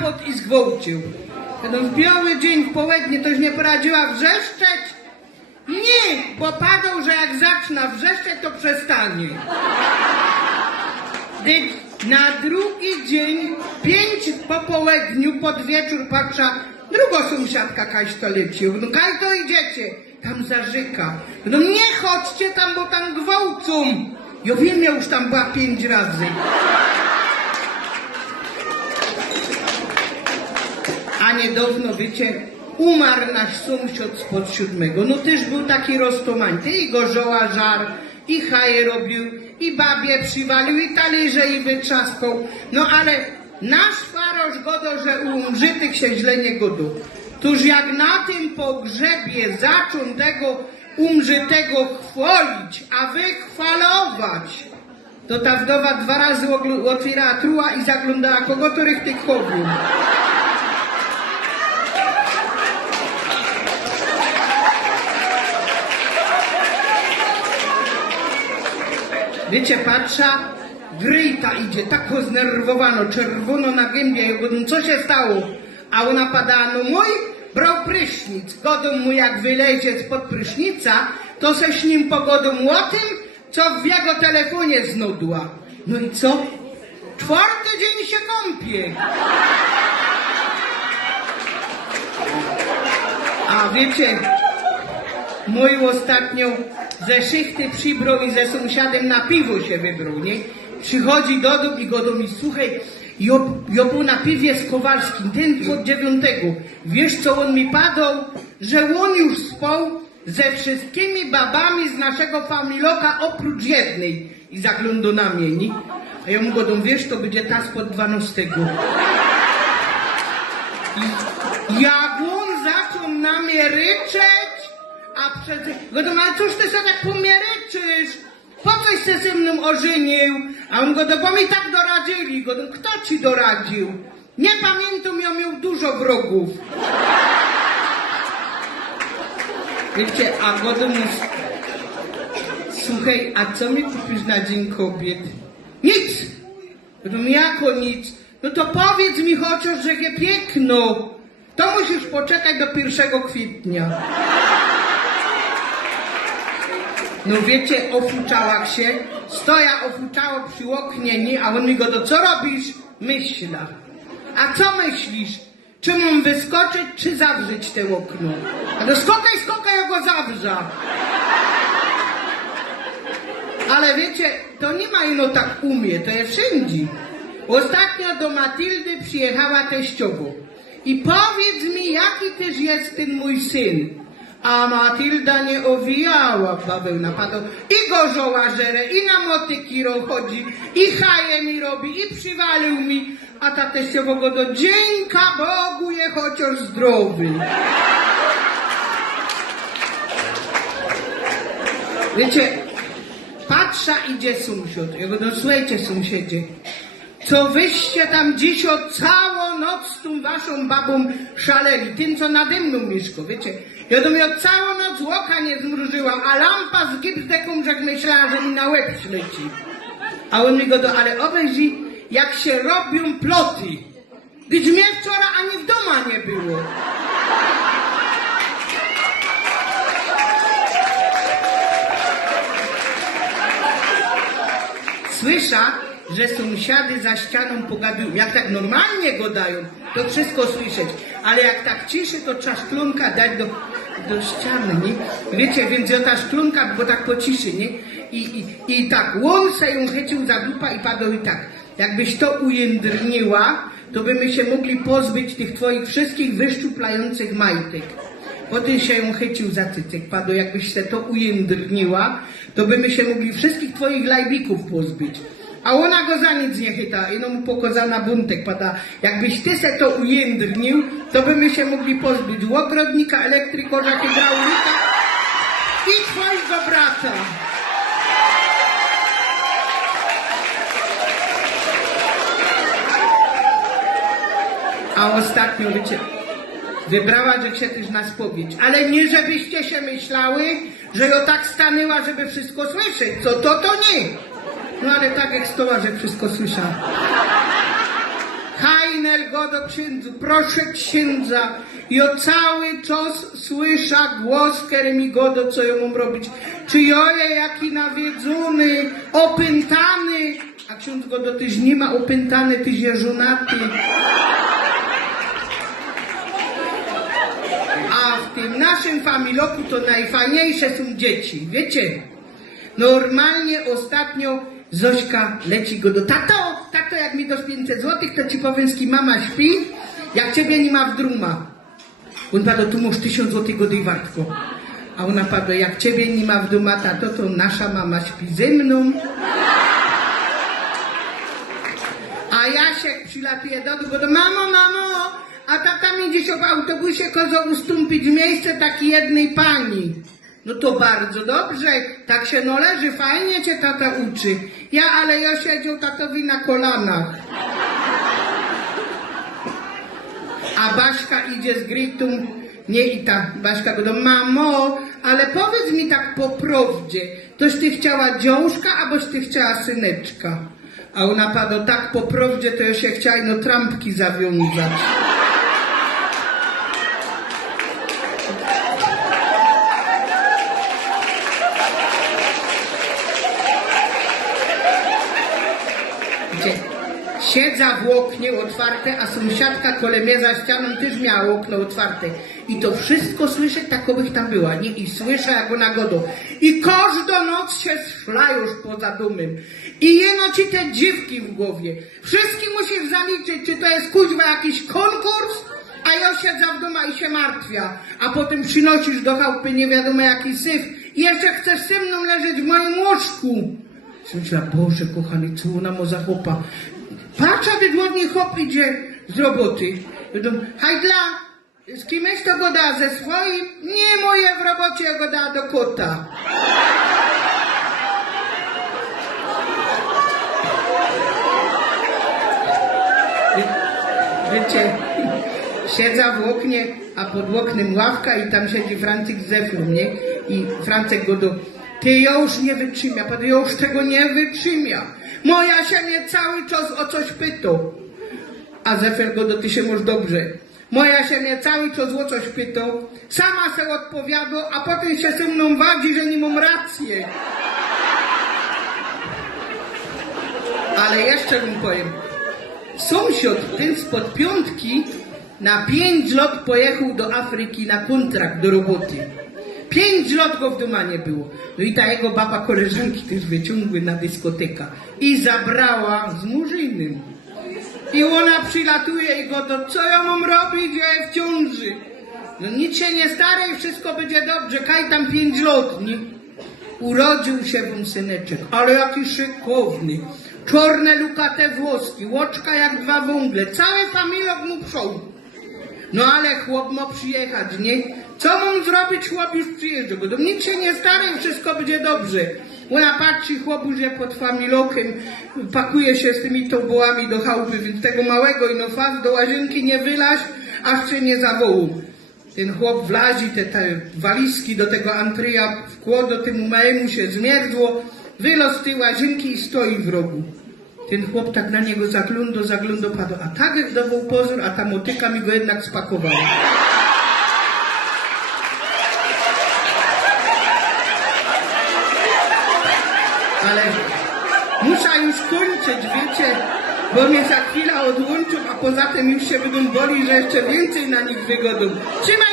kapot i zgwałcił. No w biały dzień w południe to już nie poradziła wrzeszczeć? Nie, bo padał, że jak zaczyna wrzeszczeć, to przestanie. Na drugi dzień, pięć po południu, pod wieczór patrza, druga sąsiadka kaś to leci. No kaj to idziecie? Tam zażyka. No nie chodźcie tam, bo tam gwałcą. Ja wiem, ja już tam była pięć razy. A niedawno, wiecie, umarł nasz sąsiad spod siódmego. No też był taki roztomańty. I gorzoła żar, i haje robił, i babie przywalił, i talerze i wytrzaskał. No ale nasz farosz godo, że umrzytych się źle nie godu. Tuż jak na tym pogrzebie zaczął tego umrzytego chwalić, a wychwalować, to ta wdowa dwa razy otwierała truła i zaglądała, kogo to tych chowił. Wiecie, patrza, Gryjta idzie, tak znerwowano, czerwono na gębie, ja mówię, co się stało? A ona pada, no mój brał prysznic, godą mu jak wylezie spod prysznica, to se nim pogodą o tym, co w jego telefonie znudła. No i co? Czwarty dzień się kąpie. A wiecie, Mój ostatnio ze szychty przybrał i ze sąsiadem na piwo się wybrał, nie? Przychodzi do domu i go do mi, słuchaj, jo był na piwie z Kowalskim, ten od dziewiątego. Wiesz co on mi padał? Że on już spał ze wszystkimi babami z naszego familoka oprócz jednej. I zaglądał na mnie, nie? A ja mu go dom, wiesz, to będzie ta spod dwanastego. Jak on zaczął na mnie ryczeć, a przed... Godą, ale cóż ty sobie tak pomieryczysz? Po coś się ze mną ożenił? A on go do bo mi tak doradzili. Godą, kto ci doradził? Nie pamiętam, ja miał dużo wrogów. Wiecie, a godą mu... Słuchaj, a co mi kupisz na Dzień Kobiet? Nic! Godą, jako nic? No to powiedz mi chociaż, że je piękno. To musisz poczekać do 1 kwietnia. No wiecie, ofuczała się, stoja ofuczało przy oknie, nie, a on mi go, to co robisz? Myśla. A co myślisz? Czy mam wyskoczyć, czy zawrzeć te okno? A to skokaj, skokaj, ja go zawrza. Ale wiecie, to nie ma ino tak umie, to jest wszędzie. Ostatnio do Matyldy przyjechała teściowo. I powiedz mi, jaki też jest ten mój syn. A Matylda nie owijała bawełna padał. I gorzoła żere, i na motyki chodzi, i haje mi robi, i przywalił mi. A ta teściowo go do dzięka Bogu je chociaż zdrowy. Wiecie, patrza idzie sąsiad. Ja go słuchajcie sąsiedzie, co wyście tam dziś o całą noc z tą waszą babą szaleli, tym co nade mną mieszka, wiecie. Od całą noc łoka nie zmrużyła, a lampa z gipsdeką, że myślała, że mi na łeb śleci. A on mi go do, ale obejrzyj, jak się robią ploty. Gdyż mnie wczoraj ani w doma nie było. Słysza, że sąsiady za ścianą pogadują. Jak tak normalnie gadają, to wszystko słyszeć. Ale jak tak ciszy, to trzeba szklunka dać do, do ściany, nie? Wiecie, więc ja ta szklunka, bo tak po ciszy, nie? I, i, i tak, łon se ją chycił za dupa i padł i tak. Jakbyś to ujędrniła, to byśmy się mogli pozbyć tych twoich wszystkich wyszczuplających majtek. Potem się ją chycił za cycek, padł, jakbyś se to ujędrniła, to byśmy się mogli wszystkich twoich lajbików pozbyć. A ona go za nic nie chyta, ino mu pokazał na buntek, pada, jakbyś ty se to ujędrnił, to byśmy się mogli pozbyć łogrodnika, elektrykorza, hydraulika i twojego brata. A ostatnio, wiecie, wybrała, że się też na spowiedź. Ale nie żebyście się myślały, że ją tak stanęła, żeby wszystko słyszeć. Co to, to nie. No ale tak jak stoła, że wszystko słyszała. Hajnel go do księdzu, proszę księdza. I o cały czas słysza głos Keremigodo, co mam robić. Czy joje jaki nawiedzony, opętany. A ksiądz go do tyś nie ma opętany, tyś je żonaty. A w tym naszym familoku to najfajniejsze są dzieci, wiecie? Normalnie ostatnio Zośka leci go do tato, tato jak mi dasz 500 złotych, to ci powiem z kim mama śpi, jak ciebie nie ma w druma. On padł, tu masz 1000 złotych go wartko. A ona padła, jak ciebie nie ma w duma, tato, to nasza mama śpi ze mną. A Jasiek przylatuje do domu, do mamo, mamo, a tata mi gdzieś w autobusie kazał ustąpić miejsce takiej jednej pani. No to bardzo dobrze, tak się należy, fajnie cię tata uczy. Ja, ale ja siedział tatowi na kolanach. A Baśka idzie z gritą, nie i ta Baśka go do mamo, ale powiedz mi tak po prawdzie, toś ty chciała dziążka, aboś ty chciała syneczka. A ona padła tak po prawdzie, to ja się chciała no trampki zawiązać. Siedza w oknie otwarte, a sąsiadka kole mnie za ścianą też miała okno otwarte. I to wszystko słyszę, takowych tam była, nie? I słyszę, jak ona godo. I każdą noc się szla już poza domem. I jeno ci te dziwki w głowie. Wszystkim musisz zaliczyć, czy to jest kuźwa jakiś konkurs, a ja siedzę w domu i się martwia. A potem przynosisz do chałupy nie wiadomo jaki syf. I jeszcze chcesz ze mną leżeć w moim łóżku. Myślę, Boże kochany, co ona ma za chłopa? Patrz, a wydłodnie chłop idzie z roboty. Hajdla, z kimś to go da, ze swoim? Nie moje w robocie, ja go da do kota. Wie- Wiecie, siedza w oknie, a pod oknem ławka i tam siedzi Francyk z nie? I Francek go do... Ty już nie wytrzymia, pan już tego nie wytrzymia. Moja się mnie cały czas o coś pytał. A Zefer go ty się może dobrze. Moja się mnie cały czas o coś pytał. Sama se odpowiada, a potem się ze mną wadzi, że nie mam rację. Ale jeszcze mu powiem. Sąsiad ten spod piątki na pięć lot pojechał do Afryki na kontrakt do roboty. Pięć lot go w doma nie było. No i ta jego baba koleżanki też wyciągły na dyskotekę i zabrała z murzynem. I ona przylatuje i go to, co ja mam robić, ja w ciąży? No nic się nie staraj, wszystko będzie dobrze, kaj tam pięć lot, nie? Urodził się wam syneczek, ale jaki szykowny. Czarne lukate włoski, łoczka jak dwa wągle, cały familok mu pszą. No ale chłop ma przyjechać, nie? Co mam zrobić, chłop już przyjeżdża. Bo do nic się nie staraj, wszystko będzie dobrze. Ona patrzy, chłop już je pod familokiem, pakuje się z tymi tobołami do chałupy, więc tego małego inofaz do łazienki nie wylaś, aż cię nie zawołał. Ten chłop wlazi te, te walizki do tego antryja, wkłodo temu małemu się zmierzło, wylos z tej łazienki i stoi w rogu. Ten chłop tak na niego zaglądał, zaglądał, padł, a tak jak dawał pozór, a ta motyka mi go jednak spakowała. Muszę już kończyć, wiecie, bo mnie za chwilę odłączą, a poza tym już się będą boli, że jeszcze więcej na nich wygodą. Trzymaj